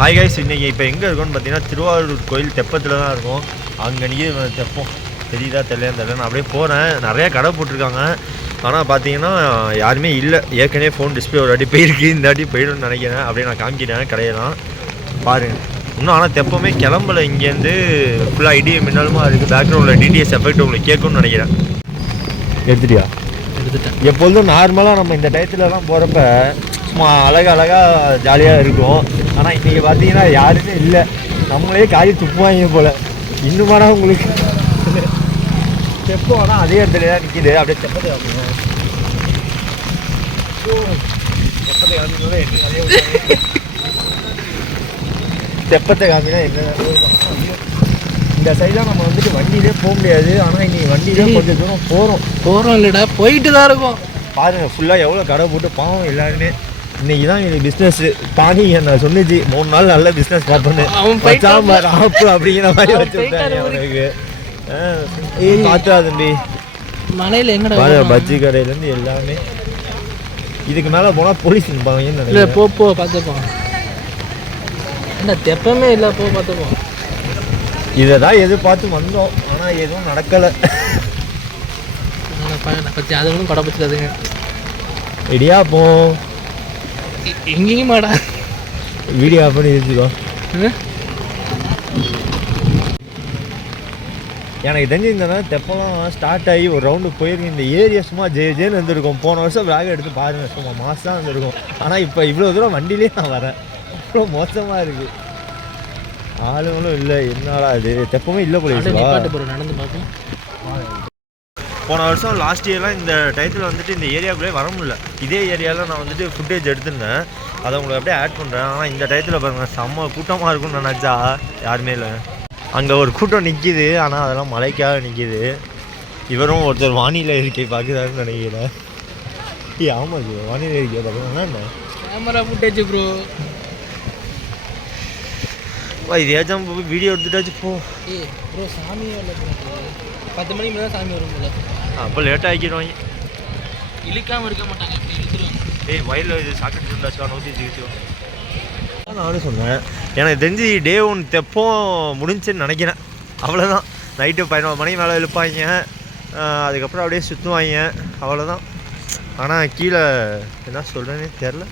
Hi guys, இன்றைக்கி இப்போ எங்கே இருக்கோன்னு பார்த்தீங்கன்னா திருவாரூர் கோயில் தெப்பத்தில் தான் இருக்கும். அங்கே நிற்கிது தெப்பம், தெரியுதா தெரியல நான் அப்படியே போகிறேன். நிறையா கடை போட்டிருக்காங்க, ஆனால் பார்த்தீங்கன்னா யாருமே இல்லை. ஏற்கனவே ஃபோன் டிஸ்பிளே ஒரு வாட்டி போயிருக்கு, இந்த வாட்டி போயிடும்னு நினைக்கிறேன். அப்படியே நான் காமிக்கிறேன் கடையெல்லாம் பாருங்கள். இன்னும் ஆனால் தெப்பமே கிளம்பலை. இங்கேருந்து ஃபுல்லாக ஐடியா மின்னலுமா இருக்குது. பேக்ரவுண்டில் டிடிஎஸ் எஃபெக்ட் உங்களுக்கு கேட்கும்னு நினைக்கிறேன். எடுத்துட்டியா? எடுத்துட்டேன். எப்பொழுதும் நார்மலாக நம்ம இந்த டயத்துலலாம் போகிறப்ப சும்மா அழகாக ஜாலியாக இருக்கும். ஆனால் இன்றைக்கி பார்த்தீங்கன்னா யாருமே இல்லை. நம்மளே காய் துப்புவாங்க போல். இன்னுமானா உங்களுக்கு தெப்பம் ஆனால் அதே இடத்துல தான் நிற்கிது. அப்படியே தெப்பத்தை காமிக்கணும். தெப்பத்தை காமிக்கணும் என்ன நிறைய தெப்பத்தை காமினா என்ன. இந்த சைடெலாம் நம்ம வந்துட்டு வண்டியிலே போக முடியாது. ஆனால் இன்றைக்கி வண்டியிலே கொஞ்சம் தூரம் போகிறோம் இல்லைடா, போயிட்டு தான் இருக்கும். பாருங்கள் ஃபுல்லாக எவ்வளோ கடை போட்டு பாவம் எல்லாருமே. இன்னைக்கு தான் இது பிஸ்னஸ்ஸு. பாணி என்ன சொன்னிச்சு 3 நாள் நல்ல பிஸ்னஸ் பார்ப்பேன்னு. ஆப்பு அப்படிங்கிற மாதிரி வச்சு விட்டாங்க அவனுக்கு. பார்த்தா தம்பி மலையில் எங்கடா பஜ்ஜி கடையிலேருந்து எல்லாமே. இதுக்கு மேலே போனால் போலீஸ் நிற்பாங்கன்னு நினைக்கிறேன். போ பார்த்துப்போம். என்ன தெப்பமே இல்லை, பார்த்துப்போம். இதை தான் எதிர்பார்த்து வந்தோம், ஆனால் எதுவும் நடக்கலை. பற்றி அதுவும் கடை பிடிச்சிடாதுங்க. ரெடியா போ எங்கேயும் மாடா வீடியோ ஆஃப் பண்ணி வச்சுக்கோ. எனக்கு தெரிஞ்சிருந்தேன்னா தெப்பெல்லாம் ஸ்டார்ட் ஆகி ஒரு ரவுண்டு போயிருக்கு. இந்த ஏரியா சும்மா ஜேன்னு வந்துருக்கும். போன வருஷம் விளாக் எடுத்து பாருங்கள், சும்மா மாதம் வந்துருக்கும். ஆனால் இப்போ இவ்வளோ தூரம் வண்டியிலே நான் வரேன். அவ்வளோ மோசமாக இருக்குது. ஆளுங்களும் இல்லை. என்னடா இது தெப்பமே இல்லை போல நடந்து பார்ப்போம். போன வருஷம் லாஸ்ட் இயர்லாம் இந்த டயத்தில் வந்துட்டு இந்த ஏரியாவுக்குள்ளே வர முடியல. இதே ஏரியாவில் நான் வந்துட்டு ஃபுட்டேஜ் எடுத்துருந்தேன், அதை உங்களுக்கு அப்படியே ஆட் பண்ணுறேன். ஆனால் இந்த டயத்தில் பாருங்கள் செம்ம கூட்டமாக இருக்கும்னு நினச்சா யாருமே இல்லை. அங்கே ஒரு கூட்டம் நிற்கிது, ஆனால் அதெல்லாம் மழைக்காக நிற்கிது. இவரும் ஒருத்தர் வானிலை இருக்கை பார்க்குறாருன்னு நினைக்கிறேன். ஆமாம் ஜி, வானிலை இருக்கை பார்க்குறேன்னா என்ன கேமரா ஃபுட்டேஜ் ப்ரோ. இது ஏஜாம் வீடியோ எடுத்துட்டாச்சு போ. ப்ரோ சாமியே இல்லை ப்ரோ, 10 மணிக்கு மேலே சாமி வரும்ல. அப்போ லேட்டாக ஆக்கிடுவாங்க. இழுக்காமல் இருக்க மாட்டாங்க, இப்படி இழுத்துருவாங்க. வயலில் இது சாக்கெட் இருந்தாச்சுவா 120 நானும் சொன்னேன். எனக்கு தெரிஞ்சு டே 1 தெப்பம் முடிஞ்சுன்னு நினைக்கிறேன். அவ்வளோதான். நைட்டு 11 மணிக்கு மேலே இழுப்பாங்க, அதுக்கப்புறம் அப்படியே சுற்றுவாங்க, அவ்வளோதான். ஆனால் கீழே என்ன சொல்கிறேன்னே தெரில.